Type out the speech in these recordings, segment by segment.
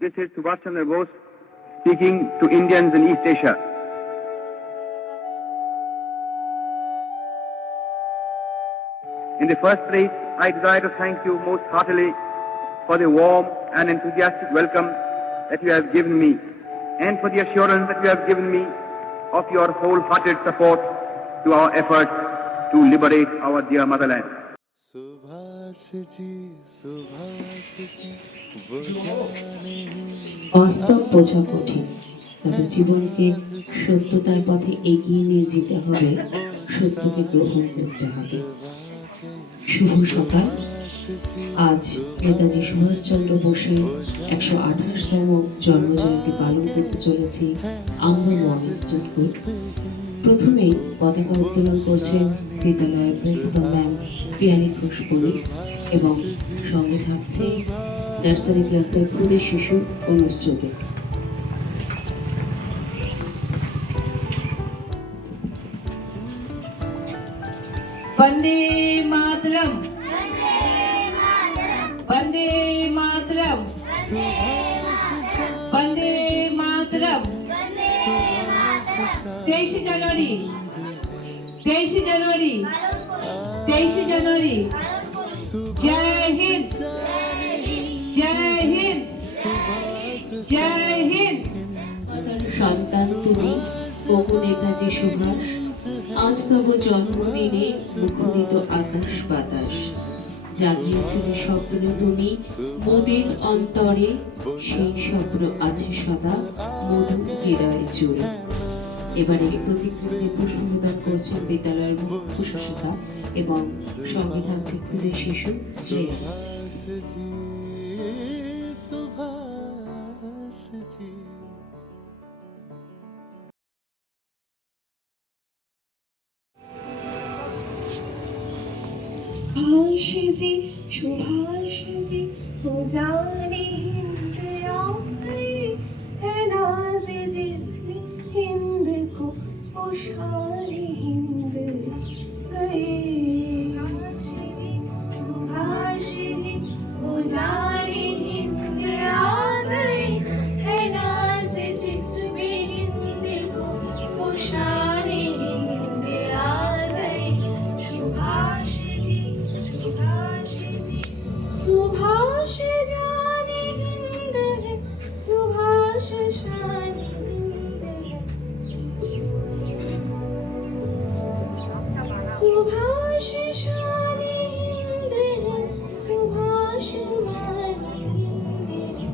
This is Subhash Chandra Bose speaking to Indians in East Asia. In the first place, I desire to thank you most heartily for the warm and enthusiastic welcome that you have given me, and for the assurance that you have given me of your wholehearted support to our efforts to liberate our dear motherland. বাস্তব বোঝা কঠিন, তবে জীবনকে সত্যতার পথে এগিয়ে নিয়ে যেতে হবে, সত্যকে গ্রহণ করতে হবে। শুভ সকাল। আজ নেতাজি সুভাষচন্দ্র বোসের 128তম জন্মজয়ন্তী পালন করতে চলেছি আমরা মর্নিং স্কুল। প্রথমেই পতাকা উত্তোলন করছেন বিদ্যালয়ের প্রিন্সিপাল ম্যাম পিয়ানি ঘোষপুরী, এবং সঙ্গে থাকছে নার্সারি ক্লাসের ক্ষুদে শিশু অনুষ্ঠিত। वंदे मातरम, वंदे मातरम, वंदे मातरम। 23 জানুয়ারি, 23 জানুয়ারি, 23 জানুয়ারি। জয় হিন্দ, জয় হিন্দ, জয় হিন্দ। সন্তান তুমি বহু নেতাজি সুভাষ, আজ তব জন্মদিনে মুখরিত আকাশ বাতাস। জাগিয়েছ যে স্বপ্ন তুমি মোদের অন্তরে, সেই স্বপ্ন আছে সদা মধুর হৃদয়ে জুড়ে। এবারে প্রতিকৃতি পুষ্প প্রদান করছেন বিদ্যালয়ের মুখ্য প্রশাসিকা এবং সঙ্গে থাকছে ক্ষুদে শিশু শ্রেয়া। सुभाषजी, सुभाषजी, वो जाने हिंद आ गई है, नाज़ जिसने हिंद को वो शान हिंद गई। सुभाषजी, वो जाने हिंद आ गई है, नाज़ जिसने हिंद को वो शान हिंद आ गई। सुभाषजी, सुभाष जाने हिंद है, सुभाष शान हिंद है। सुभाष शान हिंद है, सुभाष मान हिंद है।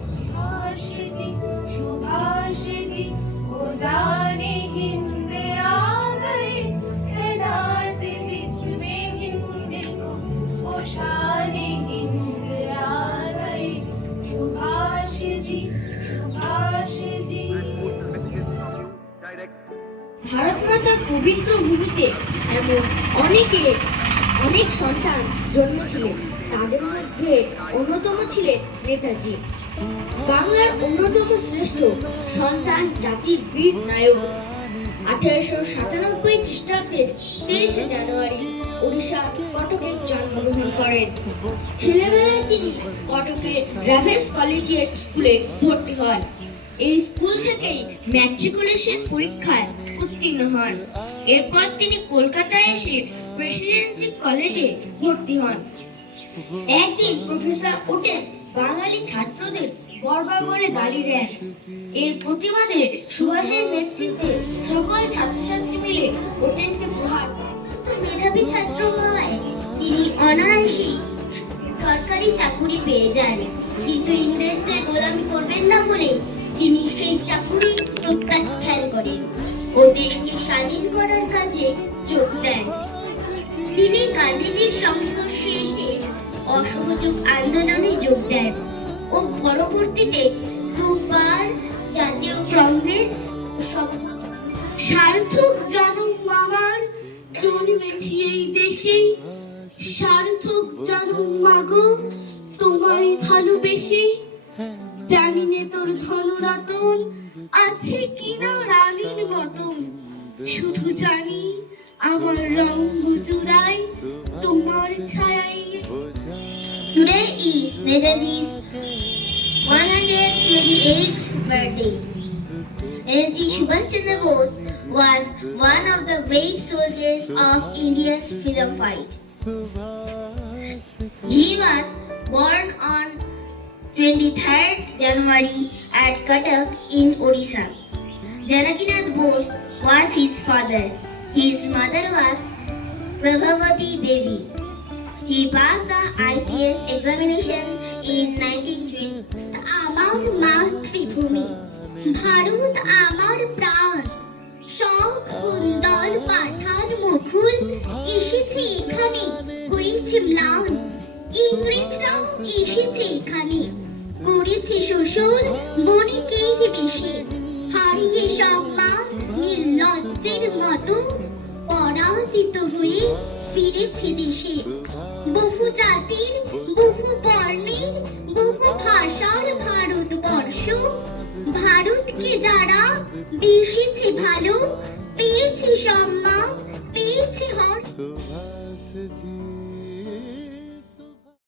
सुभाष जी, सुभाष जी, वो जाने हिंद आ गए है, नाज़ जिसमें हिंद को वो शान हिंद आ गई। सुभाष जी, सुभाष जी। ভারত মাতার পবিত্র ভূমিতে এমন অনেক সন্তান জন্মেছিলেন, তাদের মধ্যে অন্যতম ছিলেন নেতাজি, বাংলার অন্যতম শ্রেষ্ঠ সন্তান, জাতির বীর নায়ক। 1897 খ্রিস্টাব্দে 23 জানুয়ারি ওড়িশার কটকে জন্মগ্রহণ করেন। ছেলেবেলায় তিনি কটকের রেভেন্স কলেজিয়েট স্কুলে ভর্তি হন। এই স্কুল থেকেই ম্যাট্রিকুলেশন পরীক্ষায় উত্তীর্ণ হন। এরপর তিনি কলকাতায় এসে প্রেসিডেন্সি কলেজে ভর্তি হন। একদিন প্রফেসর ওটেন বাঙালি ছাত্রদের বর্বর বলে গালি দেন। এর প্রতিবাদে সুভাষের নেতৃত্বে সকল ছাত্রছাত্রী মিলে ওটেনকে প্রহার করেন। মেধাবী ছাত্র হওয়ায় তিনি অনায়াসেই সরকারি চাকুরি পেয়ে যান, কিন্তু ইংরেজদের গোলামি করবেন না বলে তিনি সেই চাকুরি প্রত্যাখ্যান করেন ও দেশকে স্বাধীন করার কাজে যোগ দেন। তিনি গান্ধীজির সংস্পর্শে এসে অসহযোগ আন্দোলনে যোগ দেন ও পরবর্তীতে দুবার জাতীয় কংগ্রেস সভাপতি। সার্থক জনম মামার, জন্মেছি এই দেশে, সার্থক জনম মাগো তোমায় ভালোবেসে। জানি নে তোর ধনরতন আছে কিনা রানীর মতন, শুধু জানি আমার রঙ্গ জুড়াই তোমার ছায়াই। Today is Netaji's 100 their 28th birthday. Netaji Subhash Chandra Bose was one of the brave soldiers of India's freedom fight. He was born on 23rd January at Cuttack in Odisha. Janakinath Bose was his father. His mother was Prabhavati Devi. He passed the ICS examination in 1920. আমার মাতৃভূমি ভারত আমার প্রাণ শঙ্খ দল পাঠান মুকুল এসেছে এখানে হয়েছে ম্লান ইংরেজরাও এসেছে এখানে করেছে শোষণ বণিকেই বেশি হারিয়ে সম্মান নির্লজ্জের মতো পরাজিত হয়ে ফিরেছে দেশে বহু জাতির বহু বর্ণের বহু ভাষার ভারতবর্ষ ভারতকে যারা বেসেছে ভালো পেয়েছে সম্মান পেয়েছে হর্ষ सुभाष जी